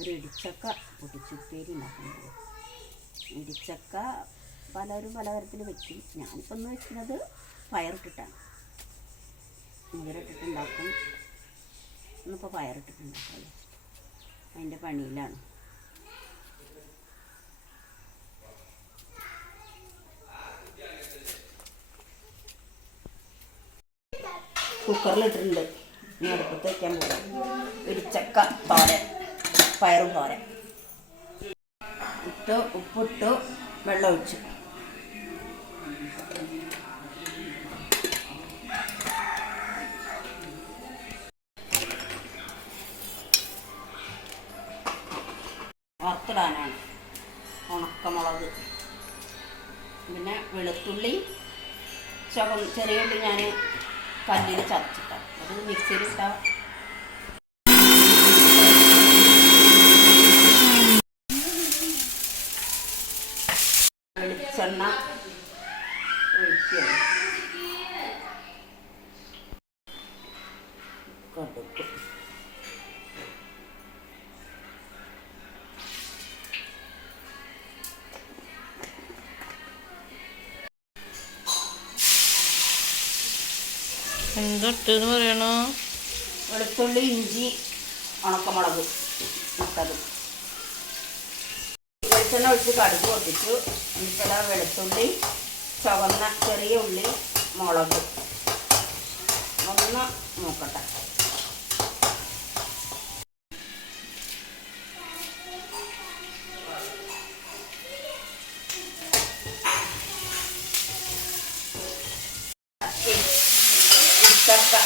ഒരു ഇടിച്ചക്ക പൊട്ടിച്ചുപ്പേരി ഉണ്ടാക്കുന്നത്. ഇടിച്ചക്ക പലരും പലതരത്തിൽ വെക്കും. ഞാനിപ്പോൾ ഒന്ന് വെക്കുന്നത് പയറിട്ടിട്ടാണ്. മുതിരിട്ടിട്ടുണ്ടാക്കും. ഇന്നിപ്പോൾ പയറിട്ടിട്ടുണ്ടാക്കാമല്ലോ. അതിൻ്റെ പണിയിലാണ്. കുക്കറിലിട്ടിട്ടുണ്ട്. ഇനി അടുപ്പത്ത് വയ്ക്കാൻ പോകും. ഇടിച്ചക്ക തോരൻ, പയറും തോരൻ ഇട്ട് ഉപ്പിട്ടു വെള്ളം ഒഴിച്ചു. വറുത്തിടാനാണ് ഉണക്കമുളക്, പിന്നെ വെളുത്തുള്ളി, ചെറിയ ഉള്ളി ഞാൻ കല്ലിൽ ചതച്ചിട്ടാണ്. അത് മിക്സിയിലിട്ടാൽ വെളിച്ചെണ്ണ ഒഴിക്കുകയാണ്. കടുക്, എന്തൊട്ടെന്ന് പറയണോ? വെളുത്തുള്ളി, ഇഞ്ചി, ഉണക്കമുളക് ഇട്ടത്. വെളിച്ചെണ്ണ ഒഴിച്ച് കടുക് പൊട്ടിച്ചു. എന്നിട്ട് വെളുത്തുള്ളി, ചുവന്ന ചെറിയ ഉള്ളി, മുളക് ഒന്ന് നോക്കട്ടെ. ചക്ക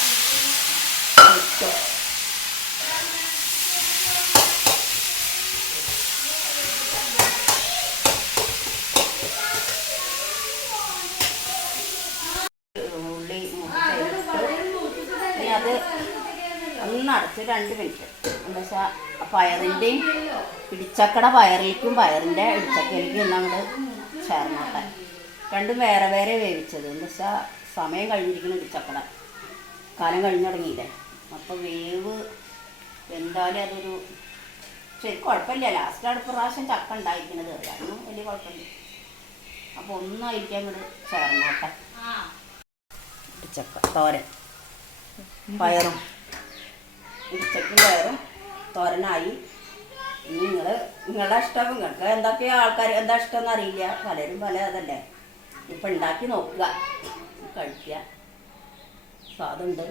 ഇട്ടു. ഉള്ളി ഇനി അത് ഒന്നടച്ച് 2 മിനിറ്റ്. എന്താ വെച്ചാൽ പയറിൻ്റെയും ഇടിച്ചക്കയുടെ പയറിലേക്കും പയറിൻ്റെ ഇടിച്ചക്കയിലേക്കും എന്നങ്ങോട്ട് ചേർന്നോട്ടെ. രണ്ടും വേറെ വേറെ വേവിച്ചത്. എന്താ വെച്ചാൽ സമയം കഴിഞ്ഞിരിക്കുന്ന ഇടിച്ചക്കട കാലം കഴിഞ്ഞു തുടങ്ങിയില്ലേ. അപ്പോൾ വേവ് എന്തായാലും അതൊരു ശരി കുഴപ്പമില്ല. ലാസ്റ്റ് അടുത്ത പ്രാവശ്യം ചക്ക ഉണ്ടായിരിക്കുന്നത് അതൊന്നും വലിയ കുഴപ്പമില്ല. അപ്പോൾ ഒന്നായിരിക്കാൻ കൂടെ ചേർന്നോട്ടെ. ഇടിച്ചക്ക തോരൻ, പയറും ഇടിച്ചക്കും പയറും തോരനായി. ഇനി നിങ്ങളുടെ ഇഷ്ടം, നിങ്ങൾക്ക് എന്തൊക്കെയോ ആൾക്കാർ എന്താ ഇഷ്ടമെന്ന് അറിയില്ല. പലരും പല അതല്ലേ. ഇപ്പം ഉണ്ടാക്കി നോക്കുക, കഴിക്കുക, സ്വാദുണ്ട്.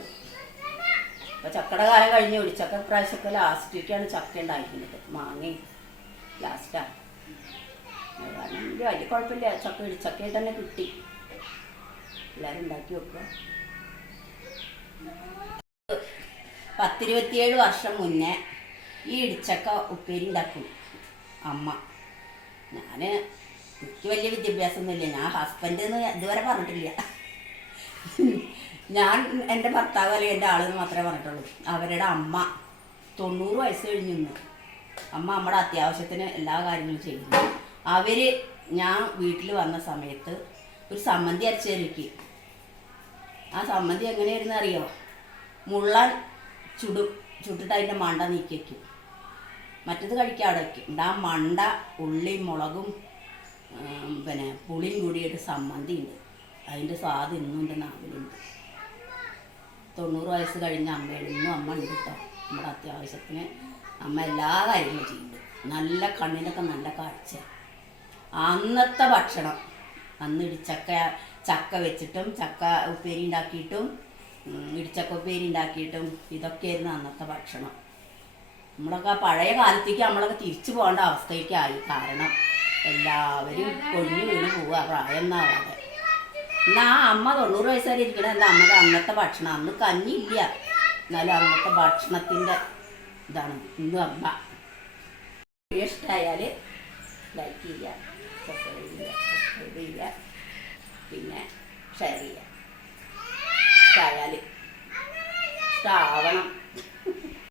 അപ്പോൾ ചക്കയുടെ കാലം കഴിഞ്ഞ് ഇടിച്ചക്ക പ്രാവശ്യമൊക്കെ ലാസ്റ്റിലേക്കാണ് ചക്ക ഉണ്ടായിരിക്കുന്നത്. മാങ്ങയും ലാസ്റ്റാണ്. കാരണം വലിയ കുഴപ്പമില്ല. ചക്ക ഇടിച്ചക്കയിൽ തന്നെ കിട്ടി. എല്ലാവരും ഉണ്ടാക്കി വെക്കുക. 10-27 വർഷം മുന്നേ ഈ ഇടിച്ചക്ക ഉപ്പേരി ഉണ്ടാക്കും അമ്മ. എനിക്ക് വലിയ വിദ്യാഭ്യാസമൊന്നുമില്ല. ഞാൻ ഹസ്ബൻഡ് എന്ന് ഇതുവരെ പറഞ്ഞിട്ടില്ല. ഞാൻ എൻ്റെ ഭർത്താവ് അല്ലെങ്കിൽ എൻ്റെ ആളെന്ന് മാത്രമേ പറഞ്ഞിട്ടുള്ളൂ. അവരുടെ അമ്മ 90 വയസ്സ് കഴിഞ്ഞു നിന്ന്. അമ്മ നമ്മുടെ അത്യാവശ്യത്തിന് എല്ലാ കാര്യങ്ങളും ചെയ്യുന്നു. ഞാൻ വീട്ടിൽ വന്ന സമയത്ത് ഒരു സമ്മന്തി അരച്ച് തരുക്കി. ആ സമ്മന്തി എങ്ങനെയായിരുന്നു അറിയോ? മുള്ളൻ ചുട്ടിട്ട് അതിൻ്റെ മണ്ട നീക്കി വയ്ക്കും. മറ്റത് കഴിക്കാൻ അവിടെ വയ്ക്കും. ആ മണ്ട ഉള്ളിയും മുളകും പിന്നെ പുളിയും കൂടിയിട്ട് സമ്മന്തി ഉണ്ട്. അതിൻ്റെ സ്വാദ് ഇന്നും എൻ്റെ നാവിലുണ്ട്. 90 വയസ്സ് കഴിഞ്ഞ അമ്മയാണ്. ഇന്നും അമ്മ ഉണ്ട് കേട്ടോ. നമ്മുടെ അത്യാവശ്യത്തിന് അമ്മ എല്ലാ കാര്യങ്ങളും ചെയ്യുന്നുണ്ട്. നല്ല കണ്ണിനൊക്കെ നല്ല കാഴ്ച. അന്നത്തെ ഭക്ഷണം, അന്ന് ചക്ക വെച്ചിട്ടും ചക്ക ഉപ്പേരി ഉണ്ടാക്കിയിട്ടും ഇടിച്ചക്ക ഉപ്പേരി ഉണ്ടാക്കിയിട്ടും ഇതൊക്കെയായിരുന്നു അന്നത്തെ ഭക്ഷണം. നമ്മളൊക്കെ പഴയ കാലത്തേക്ക് നമ്മളൊക്കെ തിരിച്ചു പോകേണ്ട അവസ്ഥയ്ക്കായി. കാരണം എല്ലാവരും കൊഴിഞ്ഞു വീണ് പോവുക പ്രായം എന്നാവാതെ. എന്നാൽ ആ അമ്മ 90 വയസ്സ് വരെ ഇരിക്കണത് എന്താ? അമ്മയുടെ അന്നത്തെ ഭക്ഷണം. അന്ന് കഞ്ഞിയില്ല, എന്നാലും അന്നത്തെ ഭക്ഷണത്തിൻ്റെ ഇതാണ് ഇന്ന് അമ്മ. ഇഷ്ടമായാൽ ലൈക്ക് ചെയ്യുക, സബ്സ്ക്രൈബ് ചെയ്യുക, പിന്നെ ഷെയർ ചെയ്യുക.